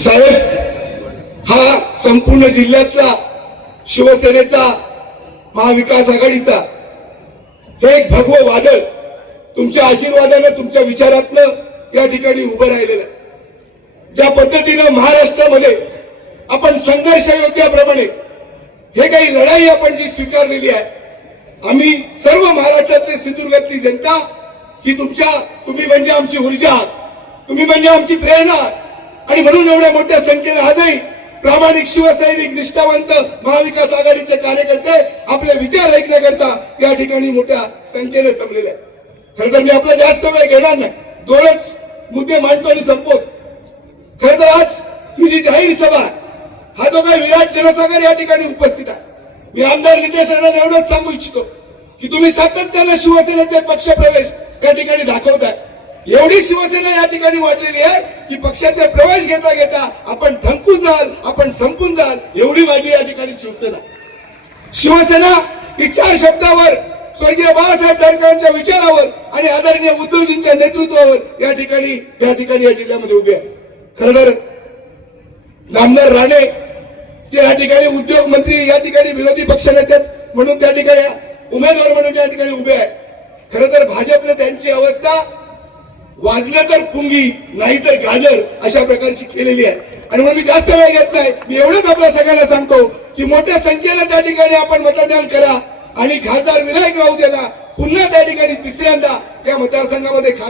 साहेब हा संपूर्ण जिल्ह्यातला शिवसेनेचा महाविकास आघाडीचा हे एक भगवं वादळ तुमच्या आशीर्वादानं तुमच्या विचारातनं या ठिकाणी उभं राहिलेलं आहे. ज्या पद्धतीनं महाराष्ट्रामध्ये आपण संघर्ष योद्ध्याप्रमाणे हे काही लढाई आपण जी स्वीकारलेली आहे आम्ही सर्व महाराष्ट्रातले सिंधुदुर्गातली जनता ही तुमच्या तुम्ही म्हणजे आमची ऊर्जा तुम्ही म्हणजे आमची प्रेरणा आणि म्हणून एवढ्या मोठ्या संख्येने आजही प्रामाणिक शिवसैनिक निष्ठावंत महाविकास आघाडीचे कार्यकर्ते आपले विचार ऐकण्याकरता या ठिकाणी मोठ्या संख्येने जमलेले आहेत. खरं तर मी आपला जास्त वेळ घेणार नाही. दोनच मुद्दे मांडतो आणि संपवतो. खरं तर आज ही जी जाहीर सभा हा जो काही विराट जनसागर या ठिकाणी उपस्थित आहे मी आमदार नितेश राणा एवढंच सांगू इच्छितो की तुम्ही सातत्यानं शिवसेनेचे पक्षप्रवेश या ठिकाणी दाखवताय. एवढी शिवसेना या ठिकाणी वाटलेली आहे की पक्षाचा प्रवेश घेता घेता आपण थंकून जाल आपण संपून जाल एवढी माझी या ठिकाणी शिवसेना. शिवसेना ही चार शब्दावर स्वर्गीय बाळासाहेब ठाकरेंच्या विचारावर आणि आदरणीय उद्धवजींच्या नेतृत्वावर या ठिकाणी या ठिकाणी या जिल्ह्यामध्ये उभे आहे. खरं तर नामदार राणे ते या ठिकाणी उद्योग मंत्री या ठिकाणी विरोधी पक्षनेतेच म्हणून त्या ठिकाणी उमेदवार म्हणून त्या ठिकाणी उभे आहे. खरं तर भाजपने त्यांची अवस्था वाजल्या तर पुंगी नाही तर गाजर अशा प्रकारची केलेली आहे. आणि म्हणून मी जास्त वेळ घेत नाही. मी एवढंच आपल्या सगळ्यांना सांगतो की मोठ्या संख्येनं त्या ठिकाणी आपण मतदान करा. आणि खासदार विनायक राऊत यांना पुन्हा त्या ठिकाणी तिसऱ्यांदा त्या मतदारसंघामध्ये खा-